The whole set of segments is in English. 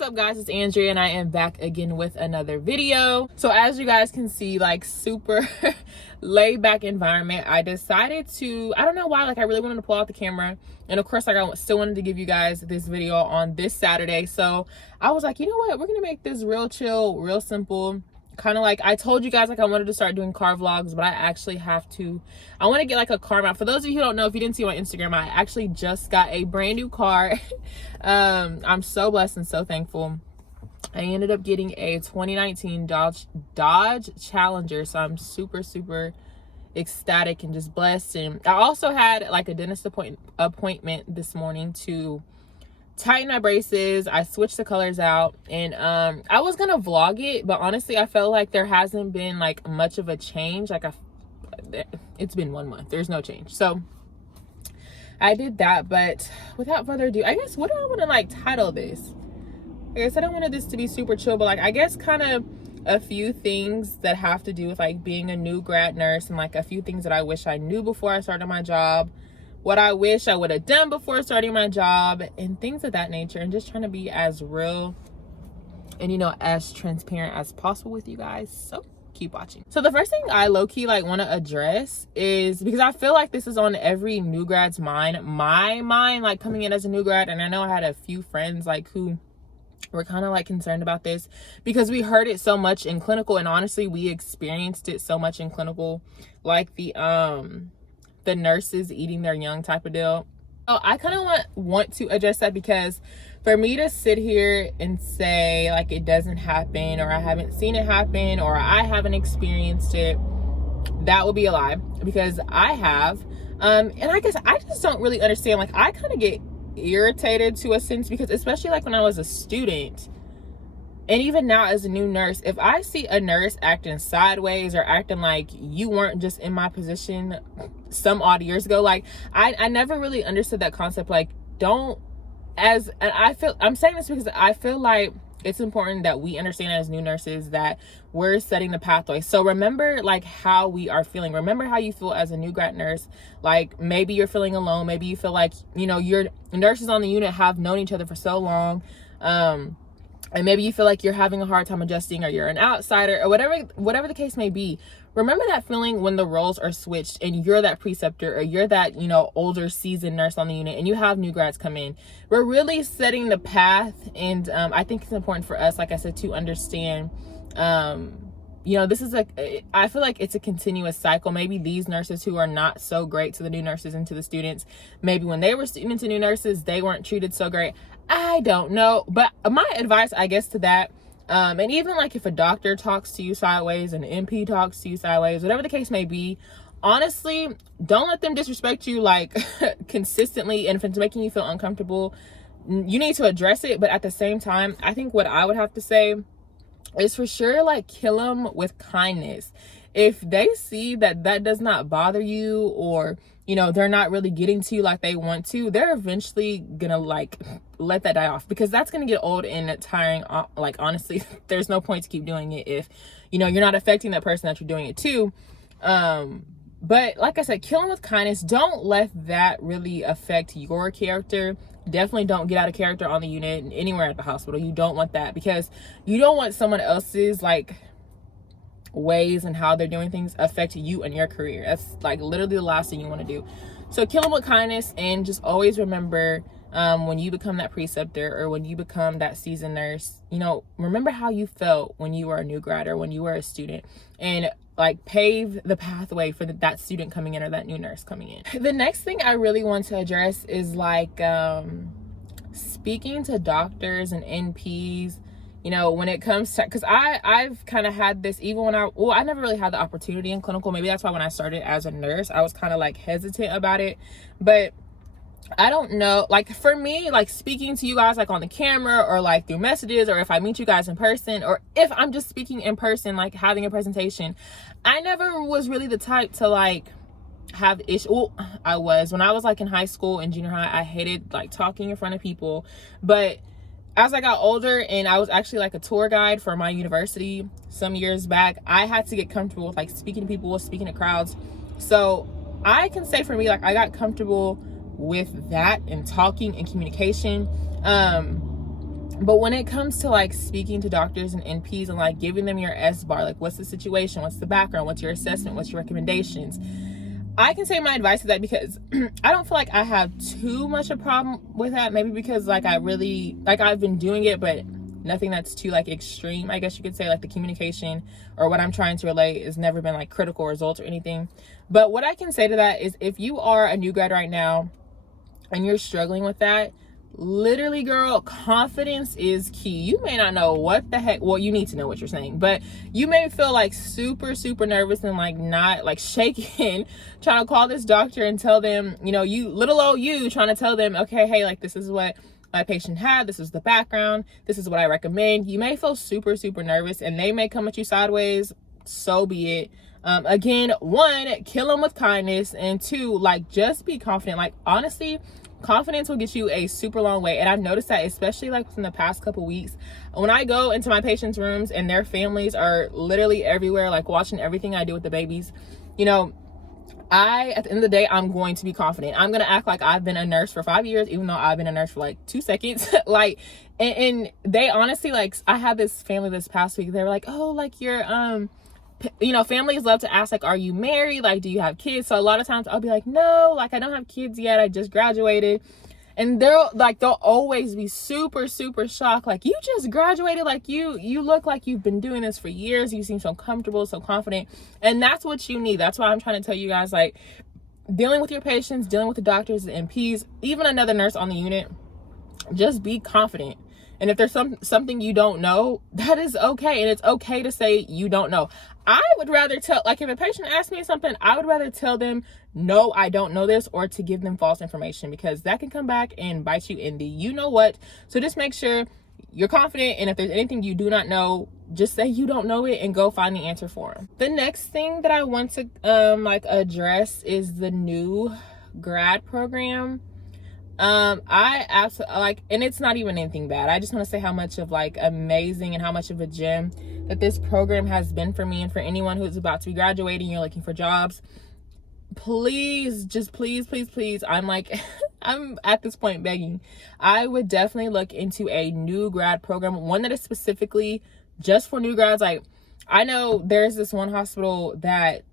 What's up, guys? It's Andrea and I am back again with another video. So as you guys can see, like super laid back environment. I decided to, I don't know why, like I really wanted to pull out the camera, and of course like I still wanted to give you guys this video on this Saturday. So I was like, you know what, we're gonna make this real chill, real simple. Kind of like I told you guys, like I wanted to start doing car vlogs, but I actually have to, I want to get like a car mount. For those of you who don't know, if you didn't see my Instagram, I actually just got a brand new car. I'm so blessed and so thankful. I ended up getting a 2019 Dodge Challenger, so I'm super ecstatic and just blessed. And I also had like a dentist appointment this morning to tighten my braces. I switched the colors out, and I was gonna vlog it, but honestly I felt like there hasn't been like much of a change. Like it's been 1 month, there's no change, so I did that. But without further ado, I guess, what do I want to like title this? Like I said, I wanted this to be super chill, but like I guess kind of a few things that have to do with like being a new grad nurse, and like a few things that I wish I knew before I started my job, what I wish I would have done before starting my job, and things of that nature, and just trying to be as real and, you know, as transparent as possible with you guys. So keep watching. So the first thing I low-key like want to address is, because I feel like this is on every new grad's mind, my mind, like coming in as a new grad, and I know I had a few friends like who were kind of like concerned about this because we heard it so much in clinical, and honestly we experienced it so much in clinical, like the nurses eating their young type of deal. Oh, I kind of want to address that, because for me to sit here and say like it doesn't happen, or I haven't seen it happen, or I haven't experienced it, that would be a lie, because I have. And I guess I just don't really understand. Like I kind of get irritated to a sense, because especially like when I was a student, and even now as a new nurse, if I see a nurse acting sideways or acting like you weren't just in my position some odd years ago, like I never really understood that concept. Like don't, and I'm saying this because I feel like it's important that we understand as new nurses that we're setting the pathway. So remember like how we are feeling. Remember how you feel as a new grad nurse. Like maybe you're feeling alone. Maybe you feel like, you know, your nurses on the unit have known each other for so long. And maybe you feel like you're having a hard time adjusting, or you're an outsider, or whatever the case may be. Remember that feeling when the roles are switched and you're that preceptor, or you're that, you know, older seasoned nurse on the unit, and you have new grads come in. We're really setting the path, and I think it's important for us, like I said, to understand, you know, this is I feel like it's a continuous cycle. Maybe these nurses who are not so great to the new nurses and to the students, maybe when they were students and new nurses, they weren't treated so great. I don't know, but my advice, I guess, to that, and even like if a doctor talks to you sideways, an MP talks to you sideways, whatever the case may be, honestly, don't let them disrespect you like consistently. And if it's making you feel uncomfortable, you need to address it. But at the same time, I think what I would have to say is, for sure, like kill them with kindness. If they see that does not bother you, or, you know, they're not really getting to you like they want to, they're eventually gonna like let that die off, because that's gonna get old and tiring. Like honestly, there's no point to keep doing it if, you know, you're not affecting that person that you're doing it to. But like I said, kill them with kindness. Don't let that really affect your character. Definitely don't get out of character on the unit and anywhere at the hospital. You don't want that, because you don't want someone else's like ways and how they're doing things affect you and your career. That's like literally the last thing you want to do. So kill them with kindness, and just always remember, when you become that preceptor, or when you become that seasoned nurse, you know, remember how you felt when you were a new grad, or when you were a student, and like pave the pathway for that student coming in, or that new nurse coming in. The next thing I really want to address is like speaking to doctors and NPs, you know, when it comes to, because I've kind of had this even when I never really had the opportunity in clinical. Maybe that's why when I started as a nurse, I was kind of like hesitant about it. But I don't know, like for me, like speaking to you guys like on the camera, or like through messages, or if I meet you guys in person, or if I'm just speaking in person, like having a presentation, I never was really the type to like have issues. Well, I was when I was like in high school and junior high. I hated like talking in front of people. But as I got older, and I was actually like a tour guide for my university some years back, I had to get comfortable with like speaking to people, speaking to crowds. So I can say for me, like I got comfortable with that and talking and communication. But when it comes to like speaking to doctors and NPs and like giving them your S-bar, like what's the situation, what's the background, what's your assessment, what's your recommendations, I can say my advice to that because I don't feel like I have too much a problem with that. Maybe because like I've been doing it, but nothing that's too like extreme, I guess you could say. Like the communication or what I'm trying to relay has never been like critical results or anything. But what I can say to that is, if you are a new grad right now and you're struggling with that, literally, girl, confidence is key. You may not know what the heck, well, you need to know what you're saying, but you may feel like super nervous and like not like shaking trying to call this doctor and tell them, you know, you little old you trying to tell them, okay, hey, like this is what my patient had, this is the background, this is what I recommend. You may feel super nervous and they may come at you sideways. So be it. Again, one, kill them with kindness, and two, like just be confident. Like honestly, confidence will get you a super long way. And I've noticed that, especially like within the past couple weeks, when I go into my patients' rooms and their families are literally everywhere, like watching everything I do with the babies, you know, at the end of the day, I'm going to be confident. I'm going to act like I've been a nurse for 5 years, even though I've been a nurse for like 2 seconds. Like, and they honestly, like, I had this family this past week. They were like, oh, like you're, you know, families love to ask, like, are you married? Like, do you have kids? So a lot of times I'll be like, no, like, I don't have kids yet. I just graduated. And they'll always be super shocked. Like, you just graduated. Like, you look like you've been doing this for years. You seem so comfortable, so confident. And that's what you need. That's why I'm trying to tell you guys, like, dealing with your patients, dealing with the doctors, the NPs, even another nurse on the unit, just be confident. And if there's something you don't know, that is okay. And it's okay to say you don't know. I would rather tell, like if a patient asks me something, I would rather tell them, no, I don't know this, or to give them false information, because that can come back and bite you in the you know what. So just make sure you're confident. And if there's anything you do not know, just say you don't know it and go find the answer for them. The next thing that I want to address is the new grad program. I absolutely like, and it's not even anything bad. I just want to say how much of like amazing and how much of a gem that this program has been for me, and for anyone who's about to be graduating, you're looking for jobs. Please, just please, I'm like, I'm at this point begging. I would definitely look into a new grad program, one that is specifically just for new grads. Like, I know there's this one hospital that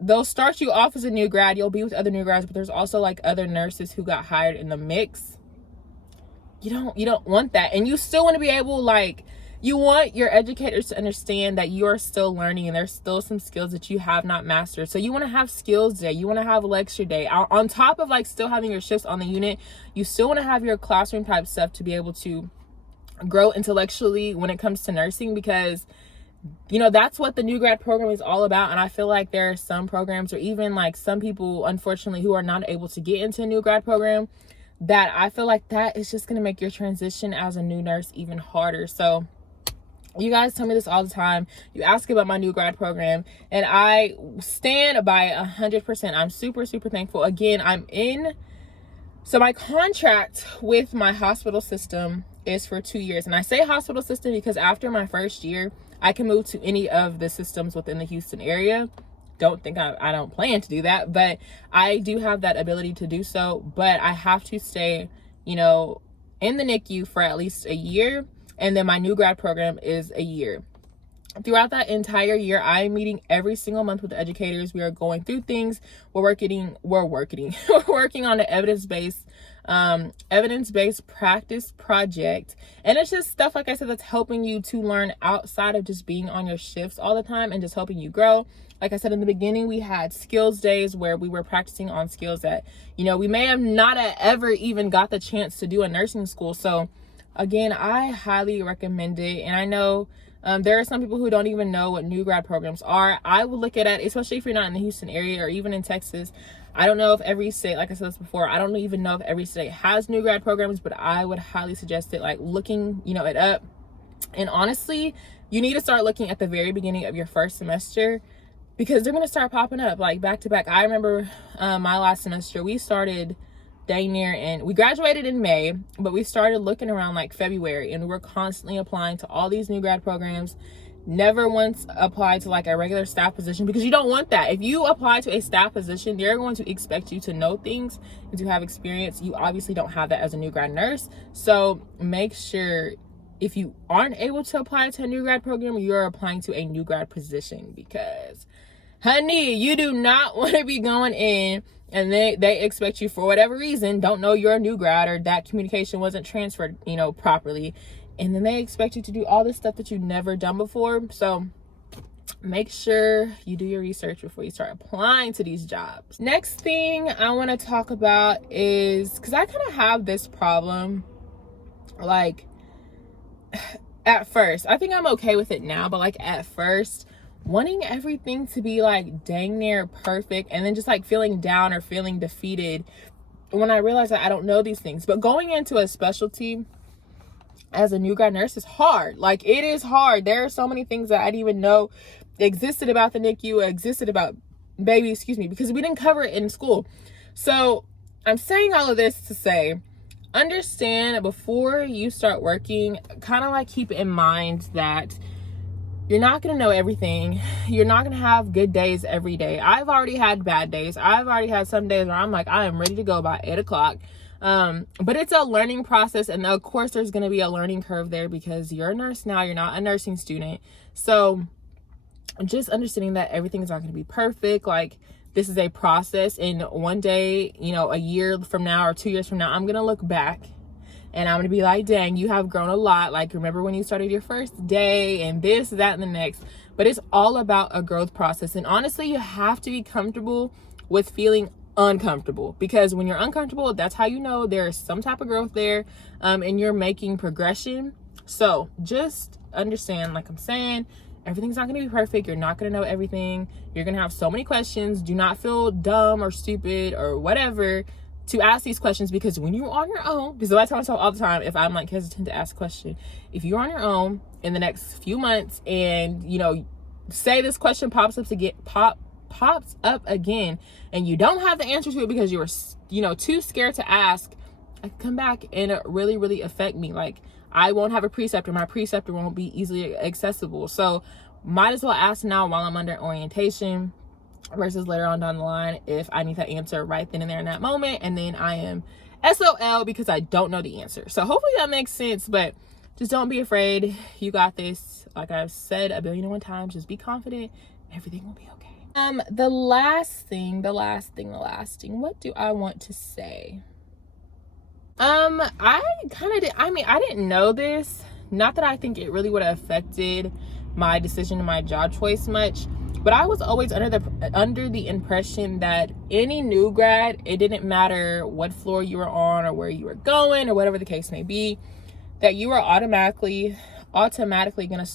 they'll start you off as a new grad. You'll be with other new grads, but there's also like other nurses who got hired in the mix. You don't want that. And you still want to be able, like, you want your educators to understand that you are still learning and there's still some skills that you have not mastered. So you want to have skills day. You want to have lecture day. On top of like still having your shifts on the unit, you still want to have your classroom type stuff to be able to grow intellectually when it comes to nursing, because you know, that's what the new grad program is all about. And I feel like there are some programs, or even like some people, unfortunately, who are not able to get into a new grad program, that I feel like that is just going to make your transition as a new nurse even harder. So you guys tell me this all the time. You ask about my new grad program, and I stand by 100%. I'm super thankful. Again, so my contract with my hospital system is for 2 years. And I say hospital system because after my first year, I can move to any of the systems within the Houston area. Don't think I don't plan to do that, but I do have that ability to do so. But I have to stay, you know, in the NICU for at least a year. And then my new grad program is a year. Throughout that entire year, I'm meeting every single month with the educators. We are going through things. We're working on an evidence-based practice project. And it's just stuff, like I said, that's helping you to learn outside of just being on your shifts all the time and just helping you grow. Like I said in the beginning, we had skills days where we were practicing on skills that, you know, we may have not ever even got the chance to do in nursing school. So again, I highly recommend it. And I know there are some people who don't even know what new grad programs are. I would look at it, especially if you're not in the Houston area or even in Texas. I don't know if every state, like I said this before, I don't even know if every state has new grad programs, but I would highly suggest it, like looking, you know, it up. And honestly, you need to start looking at the very beginning of your first semester, because they're going to start popping up like back to back. I remember my last semester, we started dang near, and we graduated in May, but we started looking around like February, and we were constantly applying to all these new grad programs. Never once apply to like a regular staff position, because you don't want that. If you apply to a staff position, they're going to expect you to know things and to have experience. You obviously don't have that as a new grad nurse. So make sure, if you aren't able to apply to a new grad program, you're applying to a new grad position, because honey, you do not want to be going in and they expect you, for whatever reason, don't know you're a new grad, or that communication wasn't transferred, properly. And then they expect you to do all this stuff that you've never done before. So make sure you do your research before you start applying to these jobs. Next thing I want to talk about is, because I kind of have this problem, like, at first, I think I'm okay with it now, but like at first, wanting everything to be like dang near perfect, and then just like feeling down or feeling defeated when I realize that I don't know these things. But going into a specialty as a new grad nurse is hard. Like, it is hard. There are so many things that I didn't even know existed about the NICU, existed about baby, because we didn't cover it in school. So I'm saying all of this to say, understand before you start working, kind of like keep in mind that you're not going to know everything. You're not going to have good days every day. I've already had bad days. I've already had some days where I'm like, I am ready to go by 8 o'clock. But it's a learning process. And of course, there's going to be a learning curve there, because you're a nurse now. You're not a nursing student. So just understanding that everything's not going to be perfect. Like, this is a process. And one day, a year from now or 2 years from now, I'm going to look back and I'm going to be like, dang, you have grown a lot. Like, remember when you started your first day and this, that, and the next. But it's all about a growth process. And honestly, you have to be comfortable with feeling uncomfortable, because when you're uncomfortable, that's how you know there's some type of growth there, and you're making progression. So just understand, like I'm saying, everything's not going to be perfect. You're not going to know everything. You're going to have so many questions. Do not feel dumb or stupid or whatever to ask these questions, because when you're on your own, because I tell myself all the time, if I'm like hesitant to ask a question, if you're on your own in the next few months and say this question pops up again and you don't have the answer to it because you were too scared to ask, I can come back and it really, really affect me. Like, I won't have a preceptor. My preceptor won't be easily accessible. So might as well ask now while I'm under orientation, versus later on down the line if I need to answer right then and there in that moment, and then I am SOL because I don't know the answer. So hopefully that makes sense, but just don't be afraid. You got this. Like I've said 1,000,001 times, just be confident. Everything will be okay. The last thing, what do I want to say? I didn't know this. Not that I think it really would have affected my decision and my job choice much, but I was always under the impression that any new grad, it didn't matter what floor you were on or where you were going or whatever the case may be, that you were automatically gonna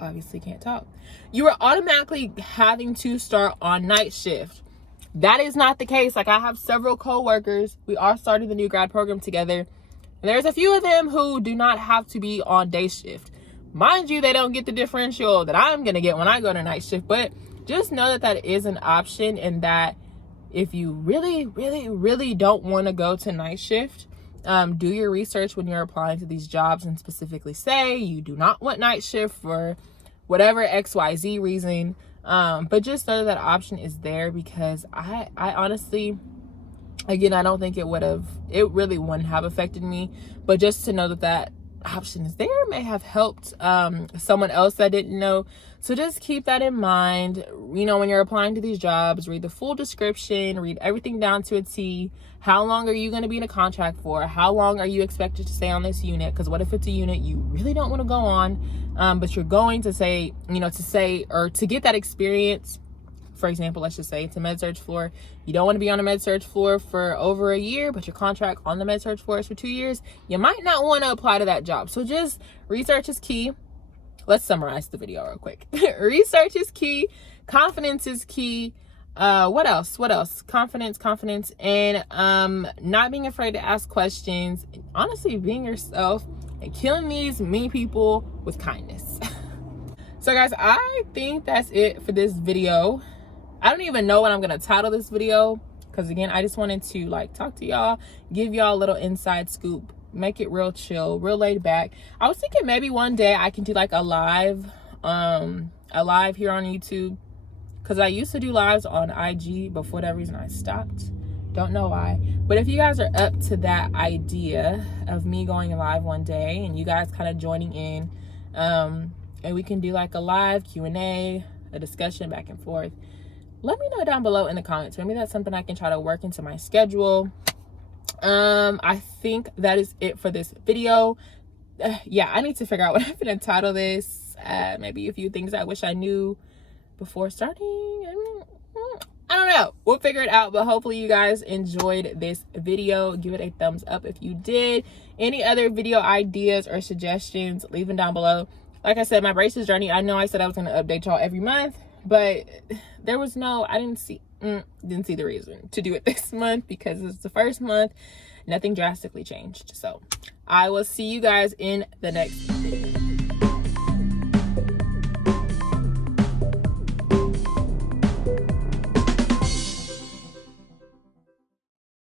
obviously can't talk. You were automatically having to start on night shift. That is not the case. Like, I have several co-workers. We all started the new grad program together. And there's a few of them who do not have to be on day shift. Mind you, they don't get the differential that I'm going to get when I go to night shift. But just know that that is an option, and that if you really, really, really don't want to go to night shift, do your research when you're applying to these jobs and specifically say you do not want night shift for whatever XYZ reason. But just know that option is there, because I honestly, again, I don't think it really wouldn't have affected me, but just to know that option is there may have helped someone else that didn't know. So just keep that in mind. When you're applying to these jobs, read the full description, read everything down to a T. How long are you going to be in a contract for? How long are you expected to stay on this unit? Because what if it's a unit you really don't want to go on, but you're going to say, to get that experience. For example, let's just say it's a med-surg floor. You don't want to be on a med-surg floor for over a year, but your contract on the med-surg floor is for 2 years. You might not want to apply to that job. So just research is key. Let's summarize the video real quick. Research is key. Confidence is key. What else? Confidence, and not being afraid to ask questions. Honestly, being yourself and killing these mean people with kindness. So guys, I think that's it for this video. I don't even know what I'm gonna title this video, because again, I just wanted to talk to y'all, give y'all a little inside scoop make it real chill, real laid back. I was thinking maybe one day I can do like a live here on YouTube, because I used to do lives on IG, but for whatever reason I stopped. Don't know why. But if you guys are up to that idea of me going live one day and you guys kind of joining in, and we can do like a live Q&A, a discussion back and forth, let me know down below in the comments. Maybe that's something I can try to work into my schedule. I think that is it for this video. Yeah, I need to figure out what I'm gonna title this. Maybe a few things I wish I knew before starting. I don't know, we'll figure it out. But hopefully you guys enjoyed this video. Give it a thumbs up if you did. Any other video ideas or suggestions, leave them down below. Like I said, my braces journey, I know I said I was going to update y'all every month, but there was no, I didn't see the reason to do it this month, because it's the first month. Nothing drastically changed. So I will see you guys in the next video.